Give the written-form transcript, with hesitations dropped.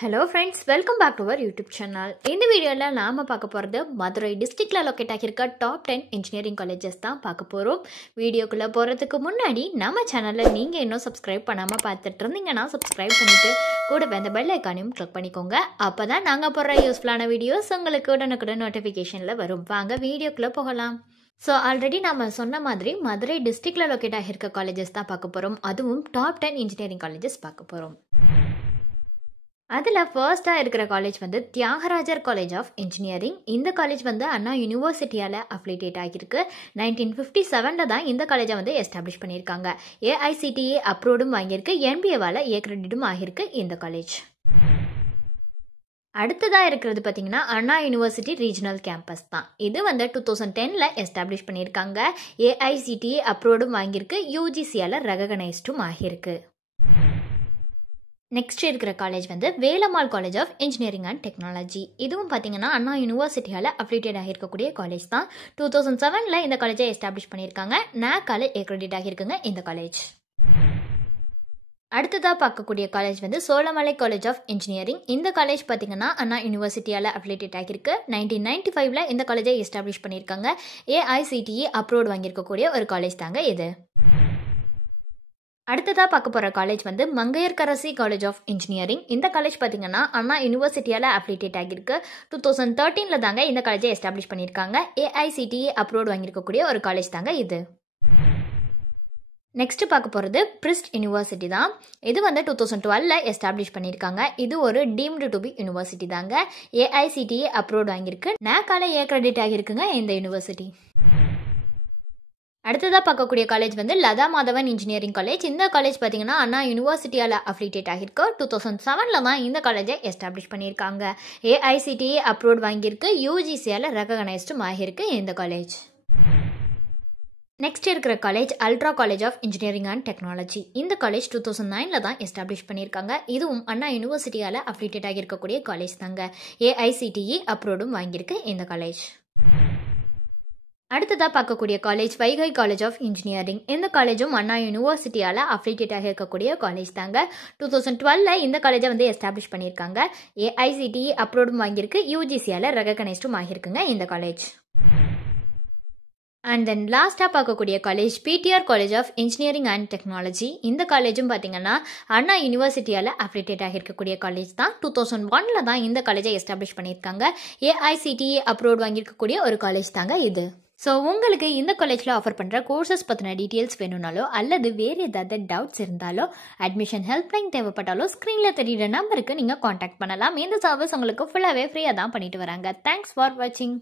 Hello friends, welcome back to our YouTube channel. In this video, we will talk about the Madurai district located top 10 engineering colleges. Video ku போறதுக்கு முன்னாடி நம்ம சேனலை நீங்க இன்னும் subscribe பண்ணாம பார்த்துட்டு இருந்தீங்கன்னா subscribe பண்ணிட்டு கூட அந்த bell icon-ஐயும் click பண்ணிக்கோங்க. அப்பதான் நாங்க போடுற யூஸ்ஃபுல்லான வீடியோஸ் உங்களுக்கு உடனுக்குடன் நோட்டிஃபிகேஷன்ல வரும். வாங்க வீடியோக்குள்ள போகலாம். So already நாம சொன்ன மாதிரி மதுரை டிஸ்ட்ரிக்ட்ல லொகேட் ஆகியிருக்க காலேजेस தான் பார்க்க போறோம். அதுவும் top 10 engineering colleges பார்க்க போறோம். அதில் ஃபர்ஸ்ட்டாக இருக்கிற காலேஜ் வந்து தியாகராஜர் காலேஜ் ஆஃப் இன்ஜினியரிங். இந்த காலேஜ் வந்து அண்ணா யூனிவர்சிட்டியால் அஃபிலியேட் ஆகியிருக்கு. 1957 தான் இந்த காலேஜை வந்து எஸ்டாப்ளிஷ் பண்ணியிருக்காங்க. ஏஐசிடிஏ அப்ரூவ்டும் வாங்கியிருக்கு. என்பிஏவால் ஏ கிரெடிட்டும் ஆகியிருக்கு இந்த காலேஜ். அடுத்ததாக இருக்கிறது பார்த்தீங்கன்னா அண்ணா யூனிவர்சிட்டி ரீஜனல் கேம்பஸ் தான். இது வந்து 2010 எஸ்டாப்ளிஷ் பண்ணியிருக்காங்க. ஏஐசிடிஏ அப்ரூவ்டும் வாங்கியிருக்கு. யூஜிசியால் ரெகனைஸ்டும் ஆகியிருக்கு. நெக்ஸ்ட் இருக்கிற காலேஜ் வந்து Velammal college of engineering and technology. இதுவும் பார்த்தீங்கன்னா அண்ணா யூனிவர்சிட்டியால் அஃபிலியேட் ஆகியிருக்கக்கூடிய காலேஜ் தான். 2007 இந்த காலேஜை எஸ்டாப்ளிஷ் பண்ணியிருக்காங்க. நாக்கால ஏக்ரெடிட் ஆகியிருக்குங்க இந்த காலேஜ். அடுத்ததாக பார்க்கக்கூடிய காலேஜ் வந்து சோழமலை காலேஜ் ஆஃப் இன்ஜினியரிங். இந்த காலேஜ் பார்த்தீங்கன்னா அண்ணா யூனிவர்சிட்டியால் அஃபிலியேட் ஆகியிருக்கு. 1995 இந்த காலேஜை எஸ்டாப்ளிஷ் பண்ணியிருக்காங்க. ஏஐசிடிஇ அப்ரூவ்ட் வாங்கியிருக்கக்கூடிய ஒரு காலேஜ் தாங்க இது. அடுத்ததாக பார்க்க போகிற காலேஜ் வந்து மங்கையர்கரசி காலேஜ் ஆஃப் இன்ஜினியரிங். இந்த காலேஜ் பார்த்தீங்கன்னா அண்ணா யூனிவர்சிட்டியால் அஃபிலியேட் ஆகியிருக்கு. 2013 தாங்க இந்த காலேஜை எஸ்டாப்ளிஷ் பண்ணியிருக்காங்க. ஏஐசிடிஇ அப்ரூவ்ட் வாங்கியிருக்கக்கூடிய ஒரு காலேஜ் தாங்க இது. நெக்ஸ்ட் பார்க்க போகிறது பிரிஸ்ட் யூனிவர்சிட்டி தான். இது வந்து 2012 எஸ்டாப்ளிஷ் பண்ணியிருக்காங்க. இது ஒரு டீம்டு டு பி யூனிவர்சிட்டி தாங்க. ஏஐசிடிஇ அப்ரூவ்ட் வாங்கியிருக்கு. நாக்கால ஏ கிரெடிட் ஆகியிருக்குங்க இந்த யூனிவர்சிட்டி. அடுத்ததாக பார்க்கக்கூடிய காலேஜ் வந்து லதா மாதவன் இன்ஜினியரிங் காலேஜ். இந்த காலேஜ் பார்த்தீங்கன்னா அண்ணா யூனிவர்சிட்டியால் அஃபிலியேட் ஆகியிருக்கு. 2007 தான் இந்த காலேஜை எஸ்டாப்ளிஷ் பண்ணியிருக்காங்க. ஏஐசிடிஇ அப்ரூவ்ட் வாங்கியிருக்கு. யூஜிசியால் ரெகனைஸ்டும் ஆகியிருக்கு இந்த காலேஜ். நெக்ஸ்ட் இருக்கிற college ultra college of engineering and technology. இந்த காலேஜ் 2009 தான் எஸ்டாப்ளிஷ் பண்ணியிருக்காங்க. இதுவும் அண்ணா யூனிவர்சிட்டியால் அஃபிலியேட் ஆகியிருக்கக்கூடிய காலேஜ் தாங்க. ஏஐசிடிஇ அப்ரூவ்டும் வாங்கியிருக்கு இந்த காலேஜ். அடுத்ததாக பார்க்கக்கூடிய college Vaigai college of engineering. இந்த காலேஜும் அண்ணா யூனிவர்சிட்டியால் அஃபிலியேட் ஆகியிருக்கக்கூடிய காலேஜ் தாங்க. 2012 இந்த காலேஜை வந்து எஸ்டாப்ளிஷ் பண்ணியிருக்காங்க. ஏஐசிடிஇ அப்ரூவ்டும் வாங்கியிருக்கு. யூஜிசியால் ரெகனைஸ்டும் ஆகியிருக்குங்க இந்த காலேஜ். அண்ட் தென் லாஸ்ட்டாக பார்க்கக்கூடிய college PTR college of engineering and technology. இந்த காலேஜும் பார்த்தீங்கன்னா அண்ணா யூனிவர்சிட்டியால் அஃபிலியேட் ஆகியிருக்கக்கூடிய காலேஜ் தான். 2001 தான் இந்த காலேஜை எஸ்டாப்ளிஷ் பண்ணியிருக்காங்க. ஏஐசிடிஇ அப்ரூவ்ட் வாங்கியிருக்கக்கூடிய ஒரு காலேஜ் தாங்க இது. ஸோ உங்களுக்கு இந்த காலேஜில் ஆஃபர் பண்ணுற கோர்சஸ் பற்றின டீட்டெயில்ஸ் வேணும்னாலோ அல்லது வேறு ஏதாவது டவுட்ஸ் இருந்தாலோ அட்மிஷன் ஹெல்ப்லைன் தேவைப்பட்டாலோ ஸ்க்ரீனில் தெரியுற நம்பருக்கு நீங்கள் காண்டாக்ட் பண்ணலாம். இந்த சர்வீஸ் உங்களுக்கு ஃபுல்லாகவே ஃப்ரீயாக தான் பண்ணிட்டு வராங்க. தேங்க்ஸ் ஃபார் வாட்சிங்.